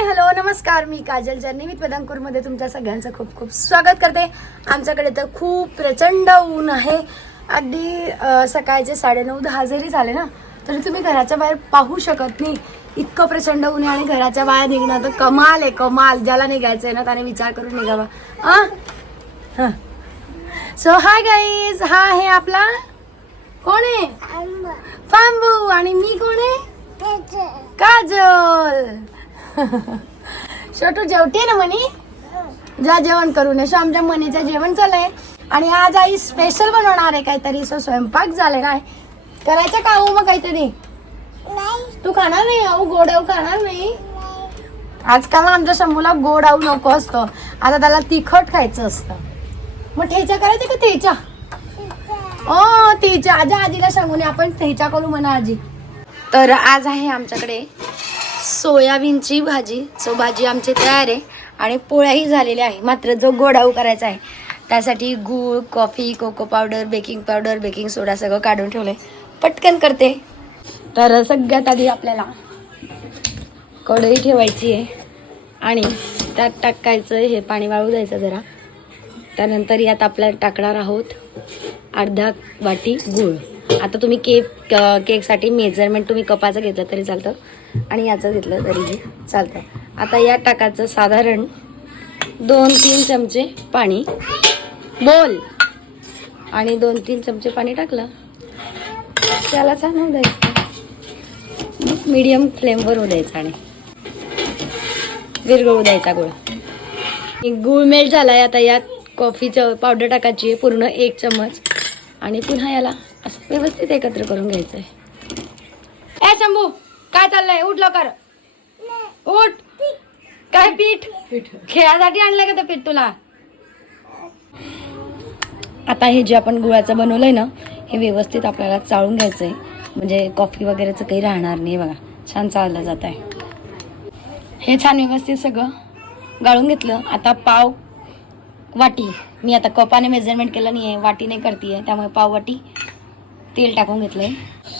हाय hello नमस्कार. मी Kajal journey with वेदांकूरमध्ये तुमच्या सगळ्यांचं खूप खूप स्वागत करते. आमच्याकडे तर खूप प्रचंड ऊन आहे. अगदी सकाळचे साडेनऊ दहा जरी झाले ना तरी तुम्ही घराच्या बाहेर पाहू शकत नाही. इतकं प्रचंड ऊन आहे आणि घराच्या बाहेर निघणं तर कमाल आहे कमाल. ज्याला निघायचं आहे ना त्याने विचार करून निघावा. हां हां. सो हाय गाईज हा आहे आपला कोण आहे? बांबू आणि मी कोण आहे? काजल. छोटू जेवते ना म्हणी जा जेवण करून येसो आमच्या मनीचं जेवण चाललंय. आणि आज आई स्पेशल बनवणार आहे काहीतरी. सो स्वयंपाक झाले काय करायचं का हो मग काहीतरी? तू खाणार नाही? आऊ गोड आऊ खाणार नाही. आजकाल आमच्या शंभूला गोड आऊ नको असतं. आता त्याला तिखट खायचं असतं. मग ठेचा करायचं का ठेचा? ओ ठेचा. आजा आजीला सांगून आपण ठेचा करू म्हणा आजी. तर आज आहे आमच्याकडे सोयाबीनची भाजी सो भाजी आमची तयार आहे आणि पोळ्याही झालेल्या आहे. मात्र जो गोडाऊ करायचा आहे त्यासाठी गूळ coffee cocoa powder baking powder baking soda सगळं काढून ठेवलंय. पटकन करते. तर सगळ्यात आधी आपल्याला कढई ठेवायची आहे आणि त्यात टाकायचं हे पाणी वाळू द्यायचं जरा. त्यानंतर यात आपल्याला टाकणार आहोत अर्धा वाटी गूळ. आता तुम्ही केक केकसाठी मेजरमेंट तुम्ही कपाचं घेतलं तरी चालतं. आणि याचं घेतलं तरीही चालतं. आता या टाकायचं साधारण दोन तीन चमचे पाणी. बोल. आणि दोन तीन चमचे पाणी टाकलं. त्याला छान होऊ द्यायचं मीडियम फ्लेमवर होऊ द्यायचं आणि विरगळू द्यायचा गुळ. गुळ मेल्ट आहे आता यात कॉफीचं पावडर टाकायची आहे पूर्ण एक चमच आणि पुन्हा याला असं व्यवस्थित एकत्र करून घ्यायचं आहे ए शंभू काय चाललंय? उठ लवकर. उठ. काय पीठ? खेळासाठी आणलंय का ते पीठ तुला? आता हे जे आपण गुळाचं बनवलंय ना हे व्यवस्थित आपल्याला चाळून घ्यायचं आहे म्हणजे कॉफी वगैरेचं काही राहणार नाही बघा. छान चाललं जात आहे हे छान व्यवस्थित सगळं गाळून घेतलं. आता पाव वाटी. मी आता कपाने मेजरमेंट केलं नाही आहे वाटीने करते त्यामुळे पाव वाटी तेल टाकून घेतलंय.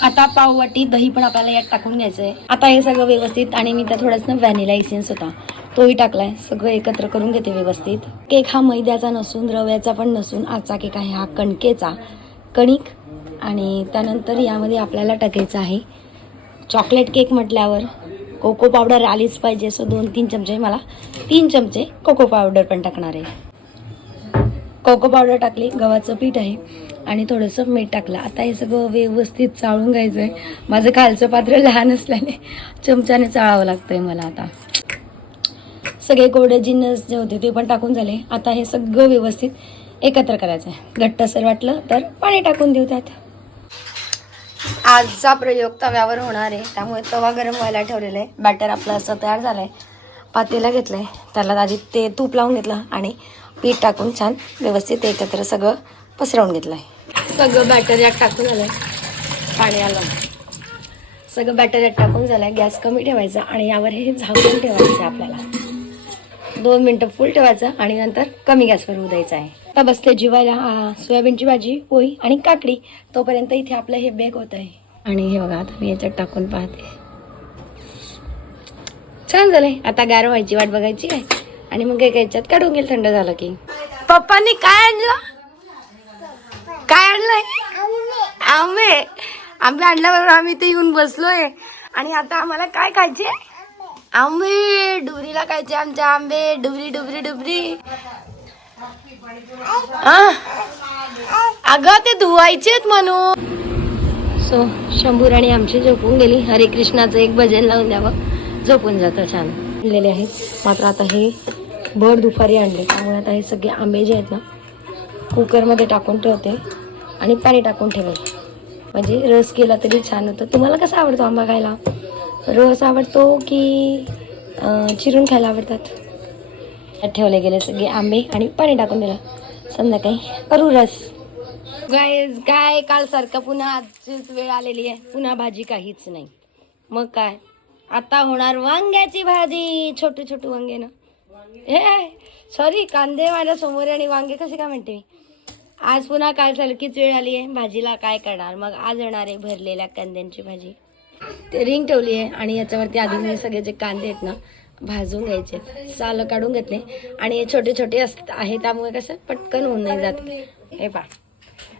आता पाववाटी दही पण आपल्याला यात टाकून घ्यायचं आहे आता हे सगळं व्यवस्थित आणि मी त्या थोडंसं व्हॅनिला इसेन्स होता. तोही टाकलाय. सगळं एकत्र करून घेते व्यवस्थित. केक हा मैद्याचा नसून रव्याचा पण नसून आजचा केक आहे हा कणकेचा. कणिक आणि त्यानंतर यामध्ये आपल्याला टाकायचं आहे चॉकलेट केक म्हटल्यावर कोको पावडर आलीच पाहिजे. सो दोन तीन चमचे मला तीन चमचे कोको पावडर पण टाकणार आहे. कोको पावडर टाकली गव्हाचं पीठ आहे. आणि थोडंसं मीठ टाकलं. आता हे सगळं व्यवस्थित चाळून घ्यायचं आहे माझं खालचं पात्र लहान असल्याने चमच्याने चाळावं लागतं आहे मला आता. सगळे गोडे जिन्नस जे होते ते पण टाकून झाले. आता हे सगळं व्यवस्थित एकत्र करायचं आहे घट्टसर वाटलं तर पाणी टाकून देऊ त्यात. आजचा प्रयोग तव्यावर होणार आहे. त्यामुळे तवा गरम व्हायला ठेवलेला आहे बॅटर आपलं असं तयार झालं आहे पातेला घेतलं आहे त्याला आधी ते तूप लावून घेतलं आणि पीठ टाकून छान व्यवस्थित एकत्र सगळं पसरवून घेतलं आहे सगळं बॅटर यात टाकून झालं आहे पाणी आलं. सगळं बॅटर यात टाकून झालं आहे गॅस कमी ठेवायचा आणि यावर हे झाकून ठेवायचं आहे आपल्याला. दोन मिनटं फुल ठेवायचं आणि नंतर कमी गॅसवर होऊ द्यायचं आहे. आता बसते जिवायला सोयाबीनची भाजी पोळी आणि काकडी. तोपर्यंत इथे आपलं हे बेक होत आहे आणि हे बघा आता मी याच्यात टाकून पाहते. छान झालंय. आता गार व्हायची वाट बघायची आहे आणि मग एका याच्यात काढून गेल थंड झालं की. पप्पांनी काय आणलं? काय आणलंय? आंबे. आंबे आणल्याबरोबर आम्ही इथे येऊन बसलोय. आणि आता आम्हाला काय खायचे? आंबे. डुबरीला खायचे आमचे आंबे. डुबरी डुबरी डुबरी. आ? अगं ते धुवायचेत म्हणून. सो शंभूराणी आमची झोपून गेली. हरे कृष्णाचं एक भजन लावून द्यावं. झोपून जातं छान. आणलेले आहेत मात्र आता हे भर दुपारी आणले. त्यामुळे आता हे सगळे आंबे जे आहेत ना कुकरमध्ये टाकून ठेवते. आणि पाणी टाकून ठेवायचं म्हणजे रस केला तरी छान होतं. तुम्हाला कसा आवडतो आंबा खायला? रस आवडतो की चिरून खायला आवडतात? ठेवले गेले सगळे आंबे आणि पाणी टाकून दिलं. संध्याकाळी करू रस. गाय काय काल सारखं पुन्हा आजचीच वेळ आलेली आहे. पुन्हा भाजी काहीच नाही. मग काय? आता होणार वांग्याची भाजी. छोटू छोटू वांगे ना. हे सॉरी कांदे माझ्यासमोर आणि वांगे कसे काय म्हणते मी? आज पुन्हा काल सारखीच वेळ आली आहे. भाजीला काय करणार? मग आज येणार आहे भरलेल्या कांद्यांची भाजी. ते रिंग ठेवली आहे आणि याच्यावरती आधी मी सगळे जे कांदे आहेत ना भाजून घ्यायचे. सालं काढून घेतले. आणि हे छोटे छोटे असत आहे त्यामुळे कसं पटकन होऊन नाही जाते. हे पा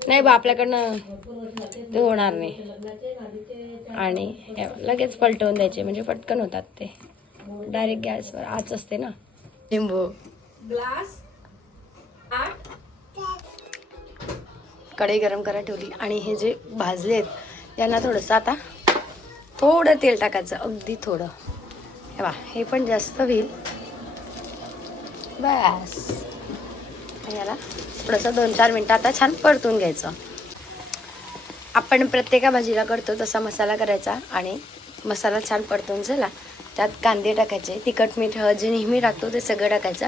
नाही बा आपल्याकडनं ते होणार नाही. आणि लगेच पलटवून द्यायचे. म्हणजे पटकन होतात ते. डायरेक्ट गॅसवर आच असते ना. लिंबू. कढई गरम करायला ठेवली आणि हे जे भाजले आहेत यांना थोडंसं आता थोडं तेल टाकायचं अगदी थोडं. हे वा हे पण जास्त होईल. बस. याला थोडंसं दोन चार मिनटं आता छान परतून घ्यायचं. आपण प्रत्येका भाजीला करतो तसा मसाला करायचा आणि मसाला छान परतून झाला. त्यात कांदे टाकायचे तिखट मीठ जे नेहमी टाकतो ते सगळं टाकायचं.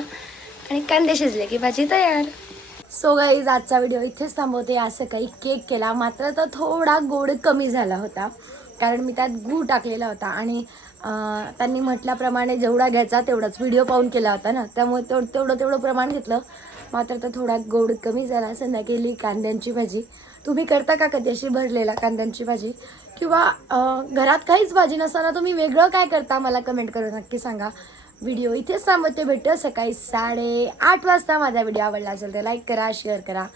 आणि कांदे शिजले की भाजी तयार. सो गाईज आजचा व्हिडिओ इथेच थांबवते. असं काही केक केला. मात्र तो थोडा गोड कमी झाला होता. कारण मी त्यात गूळ टाकलेला होता. आणि त्यांनी म्हटल्याप्रमाणे जेवढा घ्यायचा तेवढाच व्हिडिओ पाहून केला होता ना. त्यामुळे तेवढं तेवढं तेवढं प्रमाण घेतलं. मात्र तर थोडा गोड कमी झाला संध्याकाळी केली कांद्यांची भाजी. तुम्ही करता का कधी अशी भरलेला कांद्यांची भाजी? किंवा घरात काहीच भाजी नसताना तुम्ही वेगळं काय करता? मला कमेंट करून नक्की सांगा. व्हिडिओ इथेच थांबवते भेटू सकाळी साडे आठ वाजता माझा व्हिडिओ आवडला असेल तर लाईक करा शेअर करा.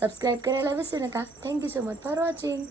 सबस्क्राईब करायला विसरू नका. Thank you so much for watching